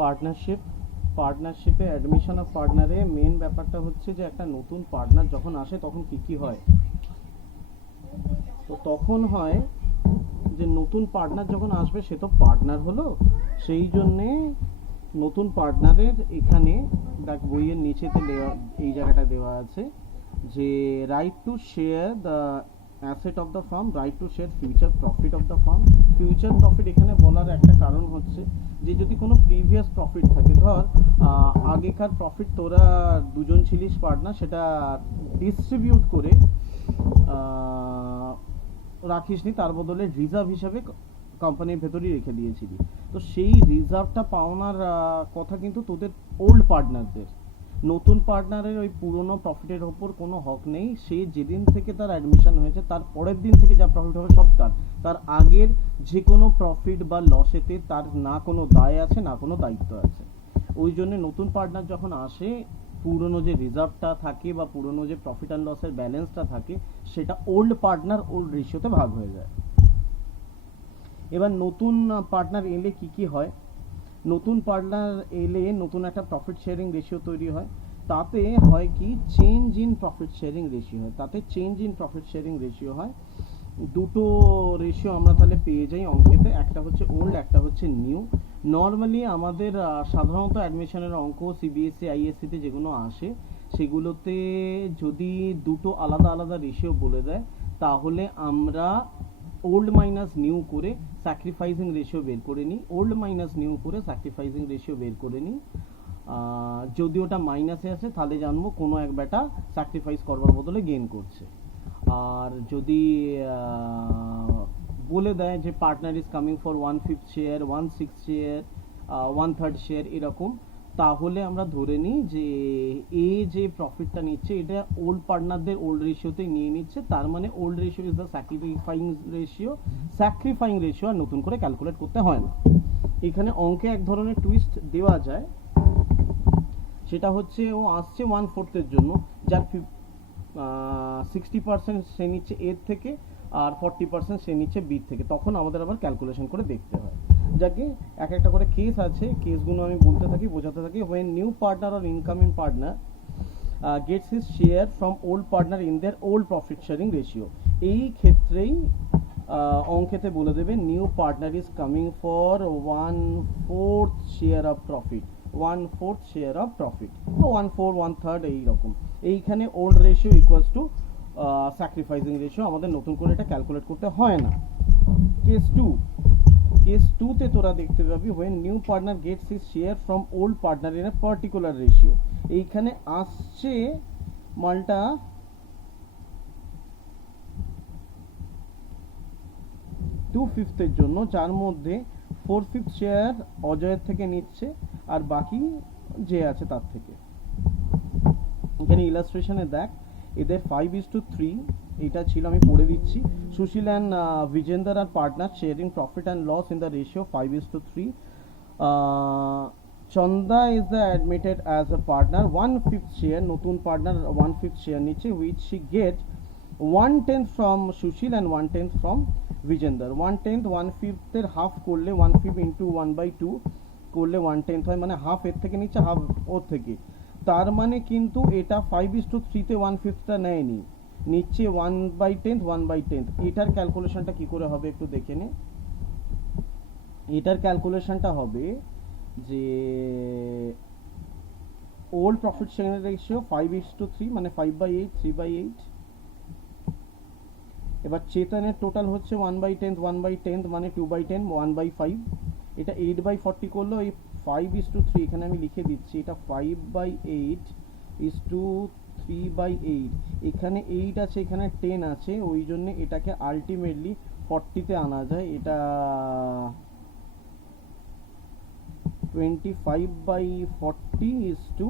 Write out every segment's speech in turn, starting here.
পার্টনারশিপে admission of পার্টনারে main ব্যাপারটা হচ্ছে যে একটা নতুন পার্টনার যখন আসে তখন কি হয়, তো তখন হয় যে নতুন পার্টনার যখন আসবে সে তো পার্টনার হলো, সেই জন্যে নতুন পার্টনারের এখানে দেখ বইয়ের নিচেতে দেওয়া এই জায়গাটা দেওয়া আছে যে right to share the asset of the farm, right to share future profit of the farm. Future profit এখানে বলার একটা কারণ হচ্ছে যে যদি কোনো প্রিভিয়াস প্রফিট থাকে, ধর আগেকার প্রফিট তোরা দুজন ছিলিস পার্টনার, সেটা ডিস্ট্রিবিউট করে রাখিসনি, তার বদলে রিজার্ভ হিসাবে কোম্পানির ভেতরেই রেখে দিয়েছিলি, তো সেই রিজার্ভটা পাওনার কথা কিন্তু তোদের ওল্ড পার্টনারদের। নতুন পার্টনারের ওই পুরনো প্রফিটের ওপর কোনো হক নেই, সে যেদিন থেকে তার অ্যাডমিশন হয়েছে তার পরের দিন থেকে যা প্রফিট হবে সব তার আগের যে কোনো প্রফিট বা লসেতে তার না কোনো দায় আছে না কোনো দায়িত্ব আছে। ওই জন্য নতুন পার্টনার যখন আসে পুরনো যে রিজার্ভটা থাকে বা পুরনো যে প্রফিট অ্যান্ড লসের ব্যালেন্সটা থাকে সেটা ওল্ড পার্টনার ওল্ড রেশিওতে ভাগ হয়ে যায়। এবার নতুন পার্টনার এলে কি হয়, নতুন পার্টনার এলে নতুন একটা প্রফিট শেয়ারিং রেশিও তৈরি হয়, তাতে হয় কি change in profit sharing ratio হয়, তাতে change in profit sharing ratio হয়। দুটো রেশিও আমরা তাহলে পেয়ে যাই অঙ্কেতে, একটা হচ্ছে ওল্ড, একটা হচ্ছে নিউ। নর্মালি আমাদের সাধারণত অ্যাডমিশনের অঙ্ক সিবিএসসি আইএসসিতে যেগুলো আসে সেগুলোতে যদি দুটো আলাদা আলাদা রেশিও বলে দেয় তাহলে আমরা ওল্ড মাইনাস নিউ করে স্যাক্রিফাইসিং রেশিও বের করে নিই, ওল্ড মাইনাস নিউ করে স্যাক্রিফাইসিং রেশিও বের করে নিই। যদি ওটা মাইনাসে আসে তাহলে জানবো কোনো এক বেটা স্যাক্রিফাইস করবার বদলে গেইন করছে। আর যদি বলে দেয় যে partner is coming for 1/5 share, 1/6 share, 1/3 share এরকম, তাহলে আমরা ধরে নিই যে এ যে প্রফিটটা নিচ্ছে এটা ওল্ড পার্টনারদের ওল্ড রেশিওতে নিয়ে নিচ্ছে, তার মানে old ratio is the sacrificing ratio আর নতুন করে ক্যালকুলেট করতে হয় না। এখানে অঙ্কে এক ধরনের টুইস্ট দেওয়া যায়, সেটা হচ্ছে ও আসছে 1/4 জন্য, যার 60% সে নিচ্ছে এর থেকে আর 40% সে নিচ্ছে বি থেকে, তখন আমাদের আবার ক্যালকুলেশন করে দেখতে হয়। যাকে এক একটা করে কেস আছে, কেসগুলো আমি বলতে থাকি, বোঝাতে থাকি। when new partner or incoming partner gets his share from old partner in their old profit sharing ratio, এই ক্ষেত্রেই অঙ্কেতে বলে দেবে new partner is coming for 1/4 share of profit, 1/4 share of profit, 1/4 1/3 এইরকম। এইখানে old ratio equals to sacrificing ratio, আমাদের নতুন করে এটা ক্যালকুলেট করতে হয় না। কেস 2 তে তোরা দেখতে পাবি when new partner gets his share from old partner in a particular ratio, এইখানে আসছে মালটা 2/5 এর জন্য, যার মধ্যে 4/5 শেয়ার অজয়ের থেকে নিচ্ছে আর বাকি যে আছে তার থেকে। এখানে ইলাস্ট্রেশনে দেখ এদের 5:3 এটা ছিল, আমি পড়ে দিচ্ছি। Sushil and Bijender are partner sharing profit and loss in the ratio 5:3। Chanda is the admitted as a partner, 1/5 share, নতুন পার্টনার 1/5 শেয়ার নিচ্ছে, which she get 1/10 from Sushil and 1/10 from Bijender. 1/10 1/5 এর হাফ করলে 1/5 ইন্টু 1/2 করলে 1/10 হয়, মানে হাফ এর থেকে নিচ্ছে হাফ ওর থেকে, তার মানে কিন্তু এটা 5:3 তে 1/5টা নেয়নি, নিচ্ছে 1/10 1/10। এটার ক্যালকুলেশনটা কি করে হবে একটু দেখে নে। এটার ক্যালকুলেশনটা হবে যে ওল্ড প্রফিট শেয়ারিং রেশিও 5:3 মানে 5/8, 3/8। এবার চেতনের টোটাল হচ্ছে 1/10 1/10 মানে 2/10 1/5। এটা 8/40 করলো, এই 5:3 এখানে আমি লিখে দিচ্ছি, এটা 5/8 is to 3/8, এখানে 8 আছে এখানে 10 আছে, ওই জন্য এটাকে আলটিমেটলি 40 তে আনা যায়। এটা 25/40 is to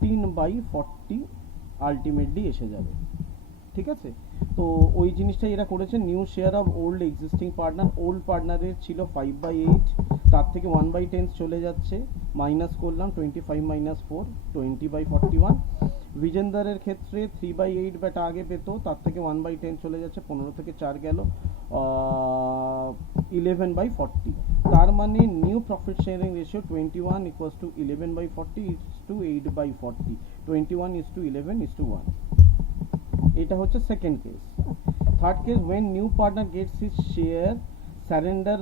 15/40 আলটিমেটলি এসে যাবে, ঠিক আছে। তো ওই জিনিসটা এরা করেছে, new share of old existing partner, old পার্টনারের ছিল 5/8, তার থেকে 1/10 চলে যাচ্ছে, মাইনাস করলাম 25 - 4 20/41, বিজেন্দারের ক্ষেত্রে 3/8 বেটা আগে পেতো, তার থেকে 1/10 চলে যাচ্ছে, 15 থেকে 4 গেল 11/40। তার মানে new profit sharing ratio 21 equals to 11/40 is to 8/40, 21 is to 11 is to 1। এটা হচ্ছে second case. Third case, when new partner gets his share surrender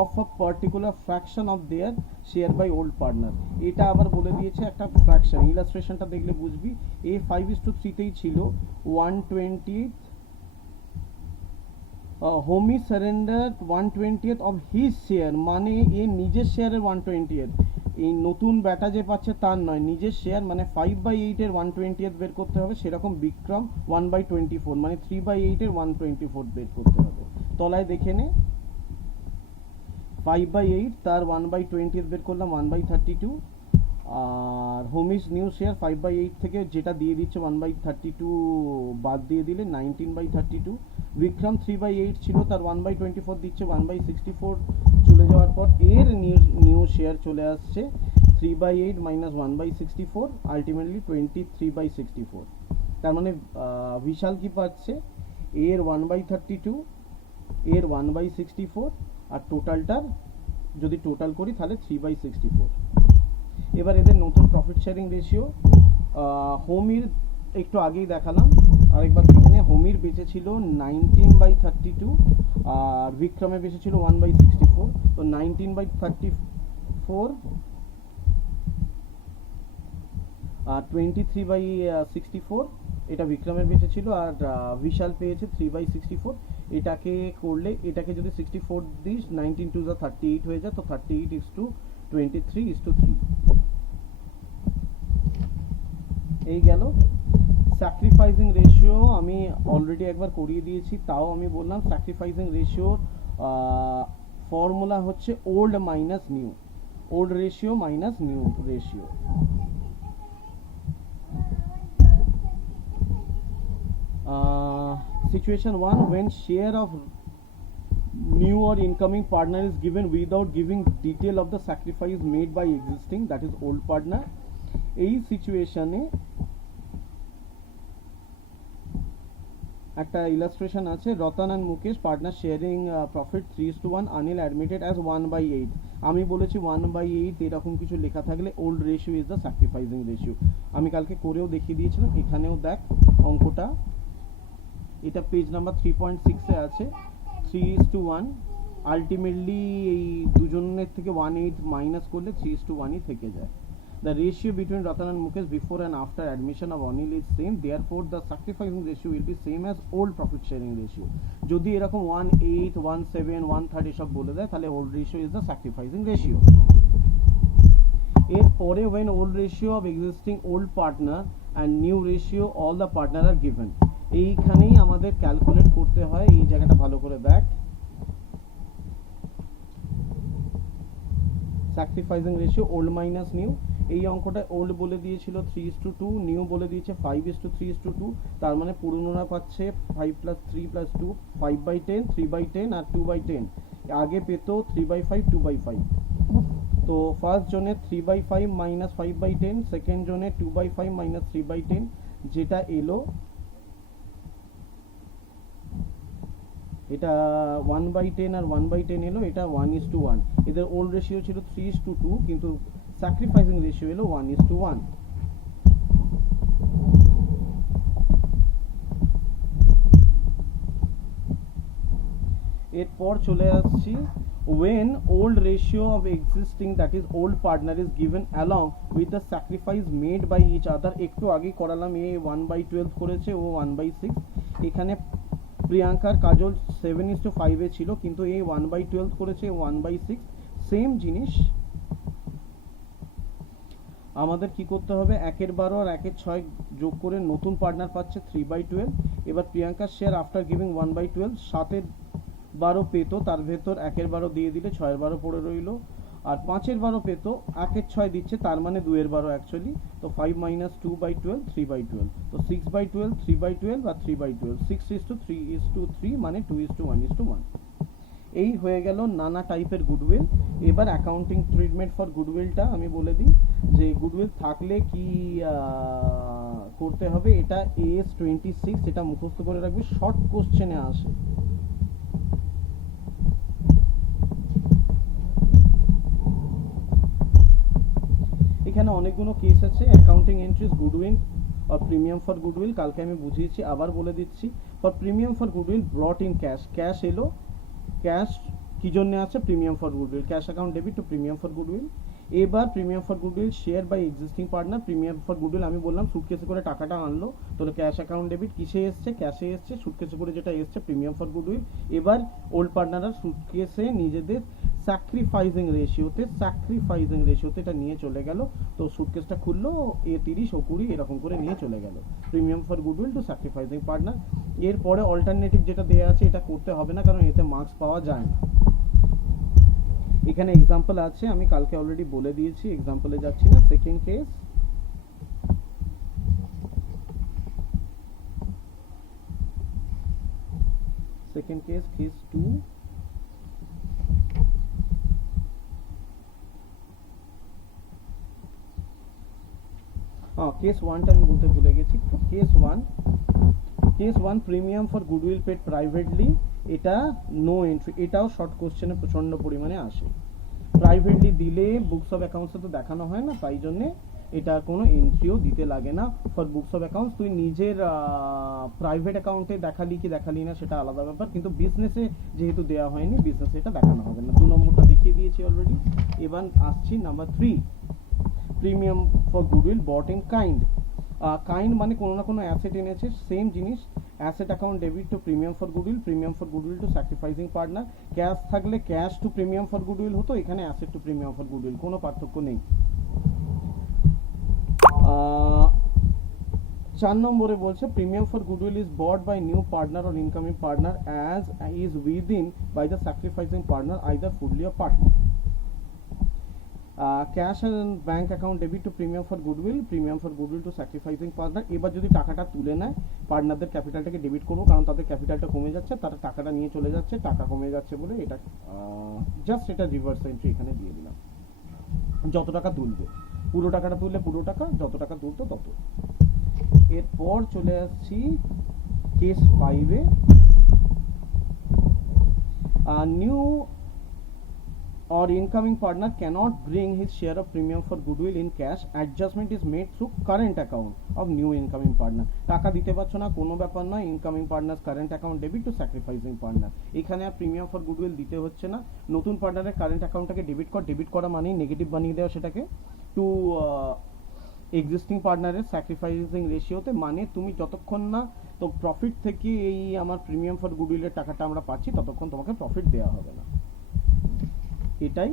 of a particular fraction of their share by old partner। এটা আবার বলে দিয়েছে একটা fraction, ইলাস্ট্রেশনটা দেখলে বুঝবি। এ 5:3 তেই ছিল 1/20 হোমি সারেন্ডার 1/20 অফ হিজ শেয়ার, মানে এ নিজের শেয়ারের 1/20, এই নতুন ব্যাটা যে পাচ্ছে তার নয়, নিজের শেয়ার, মানে 5/8 এর 1/20 বের করতে হবে, সেরকম বিক্রম 1/24 মানে 3/8 এর 1/24 বের করতে হবে। তলায় দেখে নে, 5/8 তার 1/20 বের করলাম 1/32, আর হোমিস নিউ শেয়ার 5/8 থেকে যেটা দিয়ে দিচ্ছে 1/32 বাদ দিয়ে দিলে 19/32। বিক্রম 3/8 ছিল, তার 1/24 দিচ্ছে 1/64 চলে যাওয়ার পর এর নিউ শেয়ার চলে আসছে 3/8 মাইনাস 1/64, আলটিমেটলি 23/64। তার মানে বিশাল কি পাচ্ছে, এর 1/32, এর 1/64, আর টোটালটার যদি টোটাল করি তাহলে 3/64। এবার এদের নতুন প্রফিট শেয়ারিং রেশিও, হোমির একটু আগেই দেখালাম, আরেকবার এখানে হোমির বেঁচে ছিল 19/32 আর বিক্রমে বেঁচে ছিল 1/64। তো 19/34 আর 23/64 এটা বিক্রমের বেঁচে ছিল, আর বিশাল পেয়েছে 3/64। এটাকে করলে, এটাকে যদি 64 দিস, 19 2 38 হয়ে যায়, তো 38:23:3। এই গেল। স্যাক্রিফাইসিং রেশিও আমি অলরেডি একবার করিয়ে দিয়েছি, তাও আমি বললাম স্যাক্রিফাইসিং রেশিওর ফর্মুলা হচ্ছে old minus new, old ratio minus new ratio. Situation 1, when share of new or incoming partner is given without giving detail of the sacrifice made by existing, that is old partner। এই সিচুয়েশনে একটা illustration আছে, Ratan and Mukesh partner sharing profit 3:1, Anil admitted as 1/8। আমি বলেছি 1/8 এরকম কিছু লেখা থাকলে old ratio is the sacrificing ratio. আমি কালকে করেও দেখিয়ে দিয়েছিলাম, এখানেও দেখ অঙ্কটা, এটা পেজ নাম্বার 3.6 এ আছে। 3:1, আলটিমেটলি এই দুজনের থেকে 1/8 মাইনাস করলে 3:1ই থেকে যায়। The ratio between Ratan and Mukesh before and after admission of Anil is same, therefore the sacrificing ratio will be same as old profit sharing ratio। যদি এরকম 1/8, 1/7, 1/3 এসব বলে দেয়, তাহলে old ratio is the sacrificing ratio। এরপরে when old ratio of existing old partner and new ratio all the partner are given, এইখানেই আমাদের calculate করতে হয়। এই জায়গাটা ভালো করে দেখ, sacrificing ratio old minus new. এই অঙ্কটা ওল্ড বলে দিয়েছিল 3:2, নিউ বলে দিয়েছে 5:3:2। তার মানে পুরনোরা পাচ্ছে 5 + 3 + 2, 5/10, 3/10 আর 2/10। আগে পেতো 3/5, 2/5। তো ফার্স্ট জোনে 3/5 মাইনাস 5/10, সেকেন্ড জোনে 2/5 মাইনাস 3/10, যেটা এলো এটা 1/10 আর 1/10 এলো, এটা 1:1। এদের ওল্ড রেশিও ছিল 3:2, কিন্তু স্যাক্রিফাইসিং রেশিও এলো 1:1। এরপর চলে আসছি when old ratio of existing, that is old partner, is given along with the sacrifice made by each other। একটু আগে করালাম, এ 1/12 করেছে, ও 1/6। এখানে প্রিয়াঙ্কার কাজল 7:5 এ ছিল, কিন্তু এই 1/12 করেছে, 1/6। সেম জিনিস আমাদের কি করতে হবে, 1/12 আর 1/6 যোগ করে নতুন পার্টনার পাচ্ছে 3/12। এবার প্রিয়াঙ্কার শেয়ার আফটার গিভিং 1/12 7/12 পেতো, তার ভেতর 1/12 দিয়ে দিলে 6/12 পড়ে রইলো, আর 5/12 পেতো, 1/6 দিচ্ছে, তার মানে 2/12 অ্যাকচুয়ালি। তো 5 - 2/12 3/12, তো 6/12, 3/12 আর 3/12, 6:3:3 মানে 2:1:1। এই হয়ে গেল নানা টাইপের গুডউইল। এবার অ্যাকাউন্টিং ট্রিটমেন্ট ফর গুডউইলটা আমি বলে দিই যে গুডউইল থাকলে কি করতে হবে। এটা AS26, এটা মুখস্থ করে রাখবে, শর্ট কোশ্চেনে আসে। এখানে অনেকগুলো কেস আছে, অ্যাকাউন্টিং এন্ট্রিজ গুডউইল আর প্রিমিয়াম ফর গুডউইল, কালকে আমি বুঝিয়েছি, আবার বলে দিচ্ছি। For premium for goodwill brought in cash, cash এলো, ক্যাশ কি জন্য আছে, premium for goodwill, cash account debit to premium for goodwill. এবার premium for goodwill share by existing partner, premium for goodwill আমি বললাম সুটকেসে করে টাকাটা আনলো, তাহলে ক্যাশ অ্যাকাউন্ট ডেবিট কিসে এসছে, ক্যাশে এসছে, সুটকেসে করে যেটা এসছে প্রিমিয়াম ফর গুডউইল। এবার ওল্ড পার্টনাররা সুটকেসে নিজেদের স্যাক্রিফাইজিং রেশিওতে এটা নিয়ে চলে গেল, তো সুটকেসটা খুললো, A30 O20 এরকম করে নিয়ে চলে গেল, premium for goodwill to sacrificing partner. এরপরে অল্টারনেটিভ যেটা দেওয়া আছে এটা করতে হবে না, কারণ এতে মার্কস পাওয়া যায় না। এখানে এক্সাম্পল আছে, আমি কালকে অলরেডি বলে দিয়েছি, এক্সাম্পলে যাচ্ছি না। Second case, case 2। কেস 1টা আমি বলতে ভুলে গেছি। Case 1 premium for goodwill paid privately, এটা নো এন্ট্রি, এটাও শর্ট কোশ্চেনে প্রচন্ড পরিমাণে আসে। প্রাইভেটলি দিলে বুকস অফ অ্যাকাউন্টসে তো দেখানো হয় না, তাই জন্যে এটা কোনো এন্ট্রিও দিতে লাগে না। ফর বুকস অফ অ্যাকাউন্টস তুই নিজের প্রাইভেট অ্যাকাউন্টে দেখালি কি দেখালি না সেটা আলাদা ব্যাপার, কিন্তু বিজনেসে যেহেতু দেওয়া হয়নি, বিজনেসে এটা দেখানো হবে না। 2 নম্বরটা দেখিয়ে দিয়েছি অলরেডি। এবার আসছি number 3, premium for goodwill bought in kind. Kind মানে কোনো না কোনো অ্যাসেট এনেছে, সেম জিনিস, asset account debit to premium for goodwill, premium for goodwill to sacrificing partner. Cash থাকলে cash to premium for goodwill হতো, এখানে asset to premium for goodwill, কোনো পার্থক্য নেই। 4 নম্বরে বলছে premium for goodwill is bought by new partner or incoming partner as is within by the sacrificing partner either fully or partly. Cash and bank account debit to premium for goodwill, premium for goodwill to sacrificing partner. এবার যদি টাকাটা তুলে নেয়, পার্টনারদের ক্যাপিটালটাকে debit করবো, কারণ তাদের ক্যাপিটালটা কমে যাচ্ছে, তারা টাকাটা নিয়ে চলে যাচ্ছে, টাকা কমে যাচ্ছে বলে এটা জাস্ট এটা রিভার্স এন্ট্রি এখানে দিয়ে দিলাম। যত টাকা তুলবে, পুরো টাকাটা তুললে পুরো টাকা, যত টাকা তুলতো তত। এরপর চলে আসছি কেস 5-এ। New or incoming partner cannot bring his share of premium for goodwill in cash, adjustment is made through current account of new incoming partner। টাকা দিতে পারছো না, কোনো ব্যাপার নয়, incoming partner current account debit two sacrificing partner. এখানে আর premium for goodwill দিতে হচ্ছে না, নতুন পার্টনারের কারেন্ট অ্যাকাউন্টটাকে ডেবিট কর, ডেবিট করা মানেই নেগেটিভ বানিয়ে দেওয়া সেটাকে, টু এক্সিস্টিং পার্টনারের স্যাক্রিফাইজিং রেশিওতে, মানে তুমি যতক্ষণ না তো প্রফিট থেকে এই আমার প্রিমিয়াম ফর গুডউইলের টাকাটা আমরা পাচ্ছি, ততক্ষণ তোমাকে প্রফিট দেওয়া হবে না। এটাই